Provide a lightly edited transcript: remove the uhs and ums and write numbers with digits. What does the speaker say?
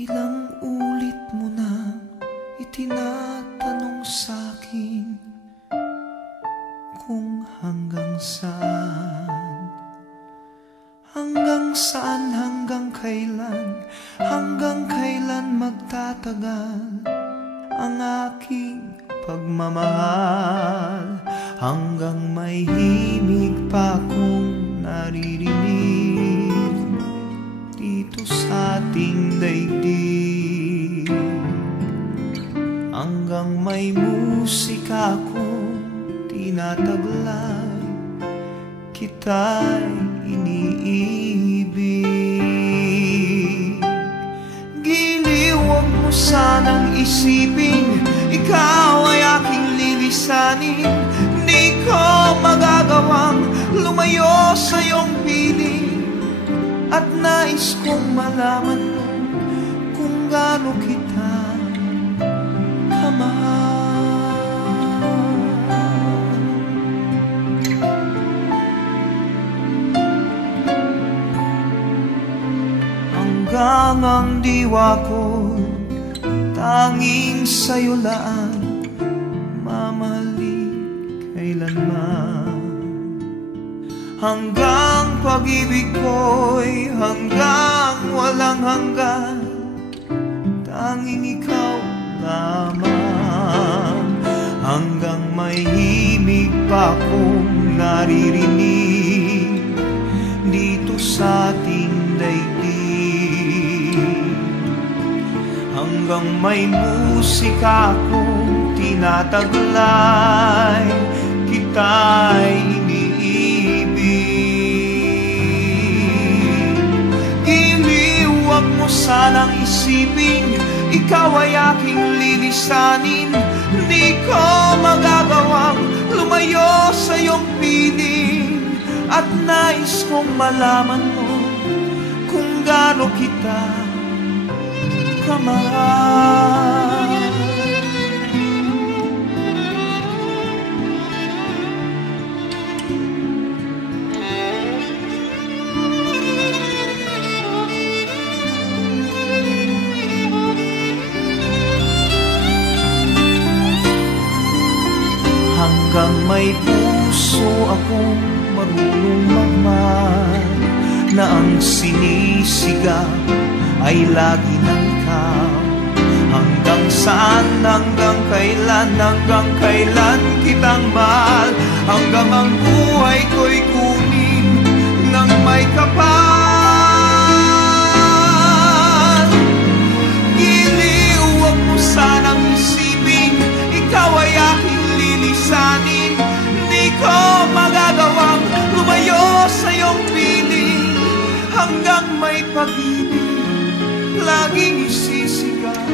Ilang ulit mo na itinatanong sa'kin kung hanggang saan, hanggang saan, hanggang kailan magtatagal ang aking pagmamahal, hanggang may himig pa akong naririnig dito sa ating daigdig, hanggang may musika akong tinataglay, kita'y iniibig. Giliw, huwag mo sanang isipin ikaw ay aking lilisanin. Di ko magagawang lumayo sa iyong piling, at nais kong malaman mo kung gaano kita kamahal. Hanggang ang diwa ko tanging sa'yo laan, mamahalin kailanman. Hanggang pag-ibig ko'y hanggang walang hanggan, tanging ikaw lamang. Hanggang may himig pa akong naririnig dito sa ating daigdig, hanggang may musika akong tinataglay, kita'y iniibig. Giliw, huwag mo sanang isipin ikaw ay aking lilisanin. Di ko magagawang lumayo sa iyong piling, at nais kong malaman mo kung gaano kita kamahal. Hanggang may puso akong marunong magmahal, na ang sinisigaw ay lagi ng ikaw. Hanggang saan, hanggang kailan kitang mahal, hanggang ang buhay ko'y kunin ng may kapal. Giliw, huwag mo sanang isipin ikaw ay aking lilisanin. Di ko magagawang lumayo sa iyong piling, hanggang may pag-ibig laging isisigaw